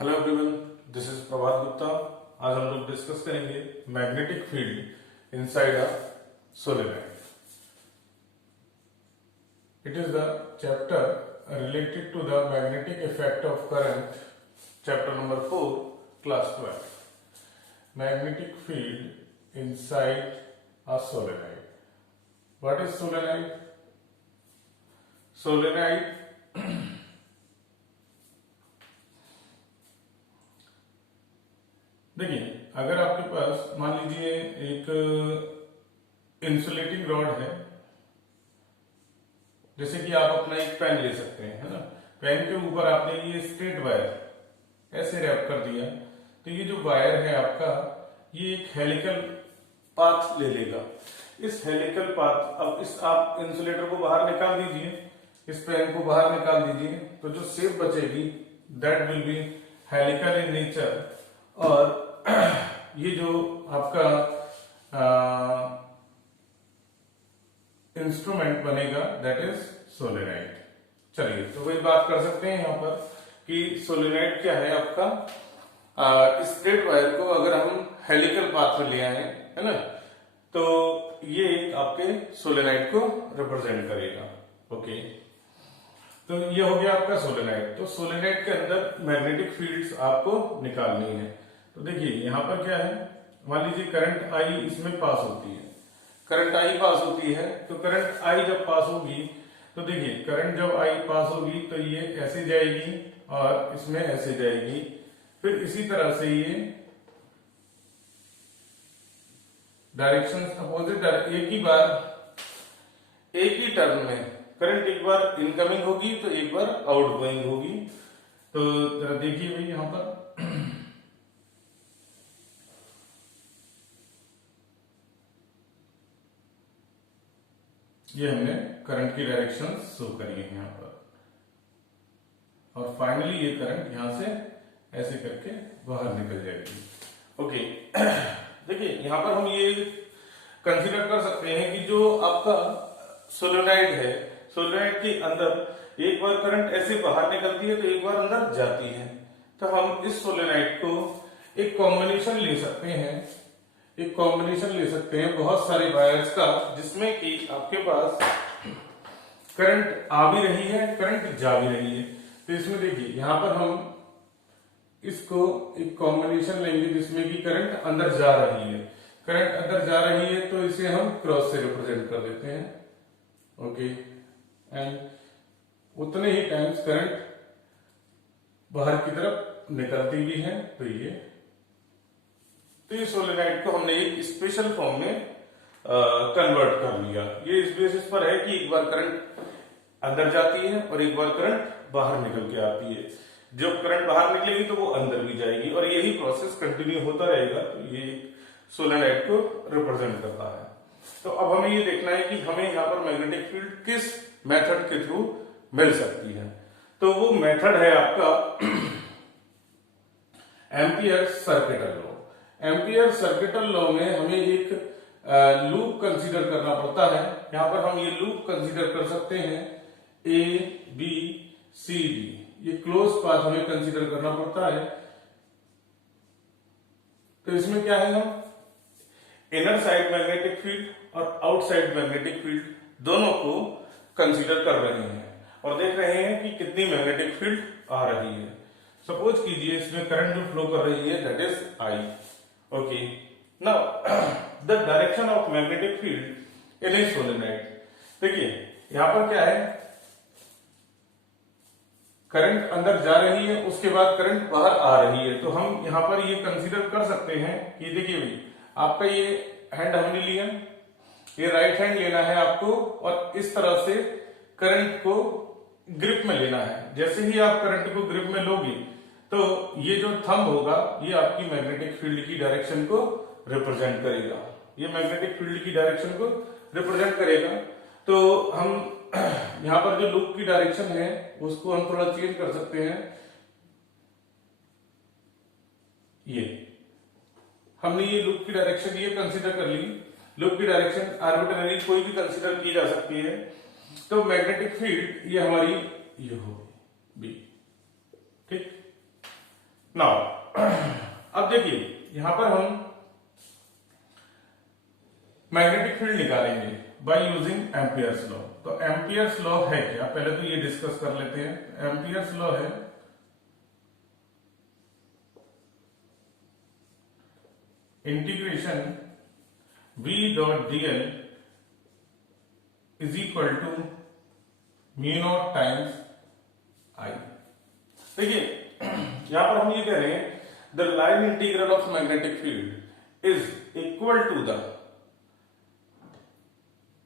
Hello everyone, this is Prabhat Gupta. आज हम लोग डिस्कस करेंगे magnetic field inside a solenoid. It is the chapter related to the magnetic effect of current, chapter number 4, class 12। Magnetic field inside a solenoid. What is solenoid? Solenoid देखिए, अगर आपके पास मान लीजिए एक इंसुलेटिंग रॉड है, जैसे कि आप अपना एक पेन ले सकते हैं, है ना। पेन के ऊपर आपने ये स्ट्रेट वायर ऐसे रैप कर दिया, तो ये जो वायर है आपका, ये एक हेलिकल पाथ ले लेगा। इस हेलिकल पाथ, अब इस आप इंसुलेटर को बाहर निकाल दीजिए, इस पेन को बाहर निकाल दीजिए, तो जो शेप बचेगी that will be helical in nature. और ये जो आपका इंस्ट्रूमेंट बनेगा दैट इज सोलेनॉइड। चलिए, तो वही बात कर सकते हैं यहाँ पर कि सोलेनॉइड क्या है आपका। स्ट्रेट वायर को अगर हम हेलिकल पाथ में ले आए, है ना, तो ये आपके सोलेनॉइड को रिप्रेजेंट करेगा। ओके, तो ये हो गया आपका सोलेनॉइड। तो सोलेनॉइड के अंदर मैग्नेटिक फील्ड्स आपको निकालनी है। तो देखिए यहाँ पर क्या है, मान लीजिए करंट आई इसमें पास होती है, करंट आई पास होती है, तो करंट आई जब पास होगी, तो देखिए करंट जब आई पास होगी तो ये ऐसे जाएगी और इसमें ऐसे जाएगी। फिर इसी तरह से ये डायरेक्शन अपोजिट, एक ही टर्न में करंट एक बार इनकमिंग होगी तो एक बार आउटगोइंग होगी। तो जरा देखिए भाई यहां पर ये हमने करंट की डायरेक्शन शो करी है यहाँ पर, और फाइनली ये करंट यहां से ऐसे करके बाहर निकल जाएगी। ओके, देखिए यहां पर हम ये कंसीडर कर सकते हैं कि जो आपका सोलेनॉइड है, सोलेनॉइड के अंदर एक बार करंट ऐसे बाहर निकलती है तो एक बार अंदर जाती है। तो हम इस सोलेनॉइड को एक कॉम्बिनेशन ले सकते हैं, एक कॉम्बिनेशन ले सकते हैं बहुत सारे वायर्स का, जिसमें कि आपके पास करंट आ भी रही है, करंट जा भी रही है। तो इसमें देखिए यहां पर हम इसको एक कॉम्बिनेशन लेंगे जिसमें कि करंट अंदर जा रही है, करंट अंदर जा रही है, तो इसे हम क्रॉस से रिप्रेजेंट कर देते हैं। ओके, एंड उतने ही टाइम्स करंट बाहर की तरफ निकलती भी है। तो ये सोलेनॉइड को हमने एक स्पेशल फॉर्म में कन्वर्ट कर लिया। ये इस बेसिस पर है कि एक बार करंट अंदर जाती है और एक बार करंट बाहर निकल के आती है। जब करंट बाहर निकलेगी तो वो अंदर भी जाएगी, और यही प्रोसेस कंटिन्यू होता रहेगा। तो ये सोलेनॉइड को रिप्रेजेंट करता है। तो अब हमें ये देखना है कि हमें यहाँ पर मैग्नेटिक फील्ड किस मेथड के थ्रू मिल सकती है। तो वो मेथड है आपका ampere circuital law. Ampere circuital law में हमें एक लूप कंसीडर करना पड़ता है। यहां पर हम ये लूप कंसीडर कर सकते हैं ए बी सी डी, ये क्लोज पाथ हमें कंसीडर करना पड़ता है। तो इसमें क्या है, हम इनर साइड मैग्नेटिक फील्ड और आउटसाइड मैग्नेटिक फील्ड दोनों को कंसीडर कर रहे हैं और देख रहे हैं कि कितनी मैग्नेटिक फील्ड आ रही है। सपोज कीजिए इसमें करंट जो फ्लो कर रही है that is I. Okay, now the direction of magnetic field in A solenoid. देखिए यहां पर क्या है, करंट अंदर जा रही है, उसके बाद करंट बाहर आ रही है। तो हम यहां पर ये कंसीडर कर सकते हैं कि देखिए भाई, आपका ये हैंड हमने लिया, ये राइट हैंड लेना है आपको, और इस तरह से करंट को ग्रिप में लेना है। जैसे ही आप करंट को ग्रिप में लोगे तो ये जो थंब होगा ये आपकी मैग्नेटिक फील्ड की डायरेक्शन को रिप्रेजेंट करेगा, ये मैग्नेटिक फील्ड की डायरेक्शन को रिप्रेजेंट करेगा। तो हम यहां पर जो लूप की डायरेक्शन है उसको हम थोड़ा चेंज कर सकते हैं। ये हमने ये लूप की डायरेक्शन ये कंसीडर कर ली। लूप की डायरेक्शन आर्बिट्ररी कोई भी कंसीडर की जा सकती है। तो मैग्नेटिक फील्ड ये हमारी ये होगी बी, ठीक। नाउ अब देखिए यहां पर हम मैग्नेटिक फील्ड निकालेंगे बाय यूजिंग एम्पियर्स लॉ। तो एम्पियर्स लॉ है क्या, पहले तो ये डिस्कस कर लेते हैं। एम्पियर्स लॉ है integration v dot dl is equal to mu naught times I. देखिए यहां पर हम ये कह रहे हैं the line integral of magnetic field is equal to the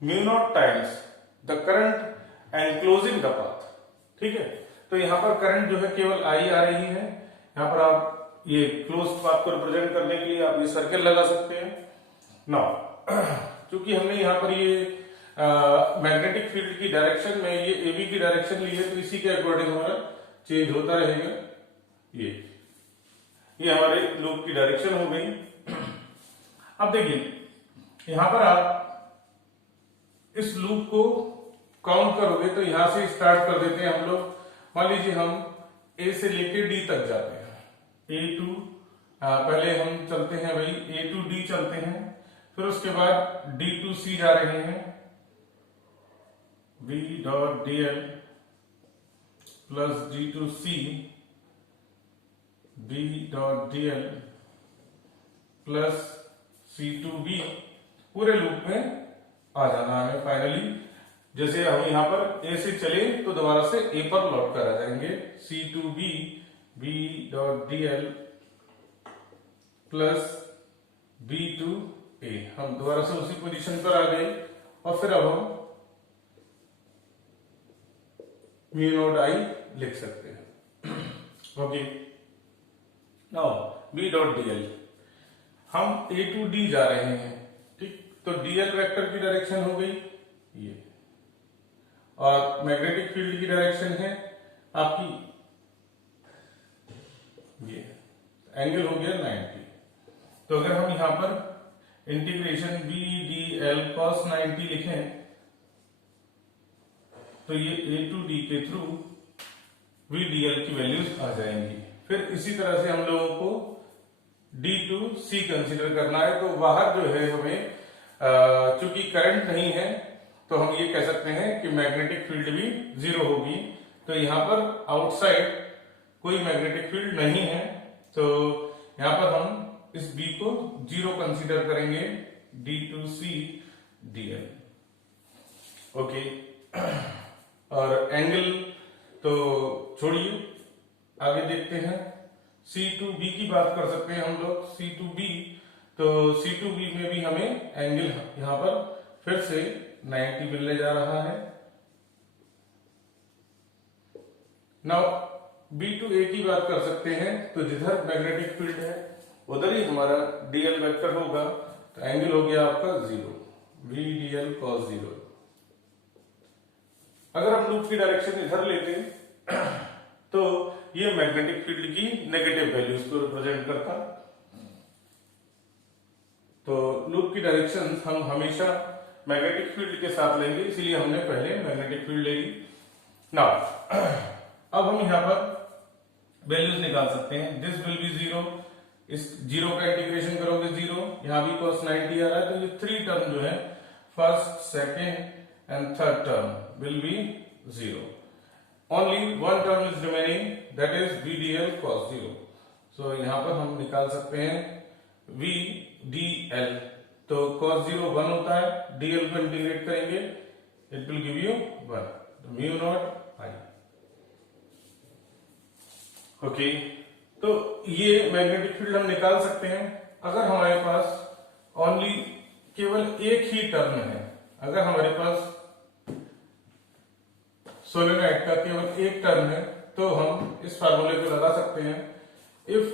mu naught times the current enclosing the path. ठीक है, तो यहां पर करंट जो है केवल आई आ रही है। यहां पर आप ये क्लोज पाथ को रिप्रेजेंट करने के लिए आप ये सर्किल लगा सकते हैं। नाउ क्योंकि हमने यहां पर ये मैग्नेटिक फील्ड की डायरेक्शन में ये एबी की डायरेक्शन ली है, तो इसी के अकॉर्डिंग हमारा चेंज होता रहेगा। ये हमारे लूप की डायरेक्शन हो गई। अब देखिए यहां पर आप इस लूप को काउंट करोगे तो यहां से स्टार्ट कर देते हैं हम लोग। मान लीजिए हम ए से लेके डी तक जाते हैं, ए टू पहले हम चलते हैं भाई ए टू डी चलते हैं, फिर उसके बाद डी टू सी जा रहे हैं, v dot dl plus D to C b dot dl plus C to B, पूरे लूप में आ जाना है फाइनली। जैसे हम यहां पर ए से चले तो दोबारा से ए पर लौट कर आ जाएंगे, C to B B dot dl plus B two A. हम दोबारा से उसी पोजीशन पर आ गए और फिर अब हम म्यू नॉट आई लिख सकते हैं। Okay, now B dot dl, हम ए टू डी जा रहे हैं। ठीक, तो dl वेक्टर की डायरेक्शन हो गई ये, और मैग्नेटिक फील्ड की डायरेक्शन है आपकी ये, एंगल हो गया 90। तो अगर हम यहां पर इंटीग्रेशन बी डी एल कॉस 90 लिखें तो ये ए टू डी के थ्रू वी डी एल की वैल्यूज आ जाएंगी। फिर इसी तरह से हम लोगों को डी टू सी कंसिडर करना है। तो बाहर जो है हमें चूंकि करंट नहीं है तो हम ये कह सकते हैं कि मैग्नेटिक फील्ड भी जीरो होगी। तो यहां पर आउटसाइड कोई मैग्नेटिक फील्ड नहीं है, तो यहां पर हम इस बी को जीरो कंसीडर करेंगे, D to C D L. Okay, और एंगल तो छोड़िए, आगे देखते हैं। सी टू बी की बात कर सकते हैं हम लोग, सी टू बी। तो सी टू बी में भी हमें एंगल यहां पर फिर से 90 मिलने जा रहा है। नाउ बी टू ए की बात कर सकते हैं, तो जिधर मैग्नेटिक फील्ड है उधर ही हमारा डीएल वेक्टर होगा। तो एंगल हो गया आपका 0, वी डीएल कॉस 0। अगर हम लूप की डायरेक्शन इधर लेते तो ये मैग्नेटिक फील्ड की नेगेटिव वैल्यूज को रिप्रेजेंट करता। तो लूप की डायरेक्शन हम हमेशा मैग्नेटिक फील्ड के साथ लेंगे, इसीलिए हमने पहले मैग्नेटिक फील्ड ले ली। नाउ अब हम यहां पर वैल्यूज निकाल सकते हैं। दिस विल बी 0, इस 0 का इंटीग्रेशन करोगे 0, यहां भी cos 90 आ रहा है, तो ये 3 टर्म जो है first second and third term will be 0। Only one term is remaining, that is V D L cos 0। So यहां पर हम निकाल सकते हैं वी डी एल, तो cos 0 1 होता है, dl को इंटीग्रेट करेंगे it will give you 1, mu not I. Okay, तो ये मैग्नेटिक फील्ड हम निकाल सकते हैं अगर हमारे पास ओनली केवल एक ही टर्न है। अगर हमारे पास सोलेनोइड का केवल एक टर्न है तो हम इस फार्मूले को लगा सकते हैं, if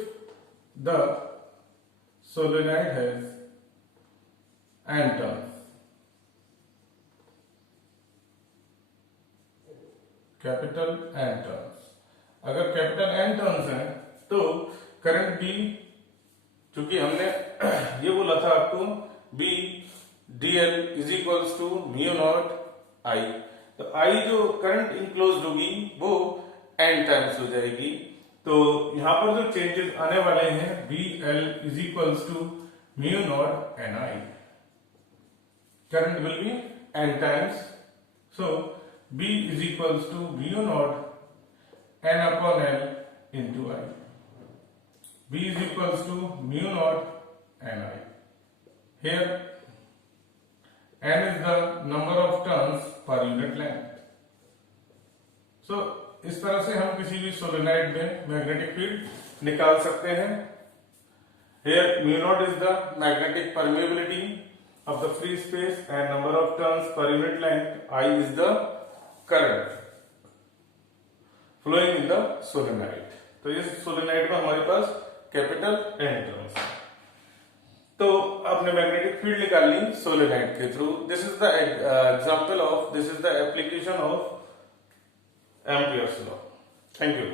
the solenoid has n turns, capital N turns. अगर कैपिटल N टर्न्स हैं तो करंट B, चूंकि हमने ये बोला था आपको B dl is equals to mu naught I, तो I जो करंट इनक्लोज्ड होगी वो N टाइम्स हो जाएगी। तो यहां पर जो चेंजेस आने वाले हैं, B L is equals to mu naught N I, current will be N times, so B is equals to mu naught N upon L into I, B is equals to mu naught N I. Here n is the number of turns per unit length. So इस तरह से हम किसी भी solenoid में magnetic field निकाल सकते हैं. Here mu naught is the magnetic permeability of the free space and number of turns per unit length. I is the current flowing in the solenoid. तो इस सोलेनॉइड में हमारे पास कैपिटल N टर्न्स है. तो आपने मैग्नेटिक फील्ड निकाल ली solenoid के through. This is the example of, this is the application of Ampere's law. Thank you.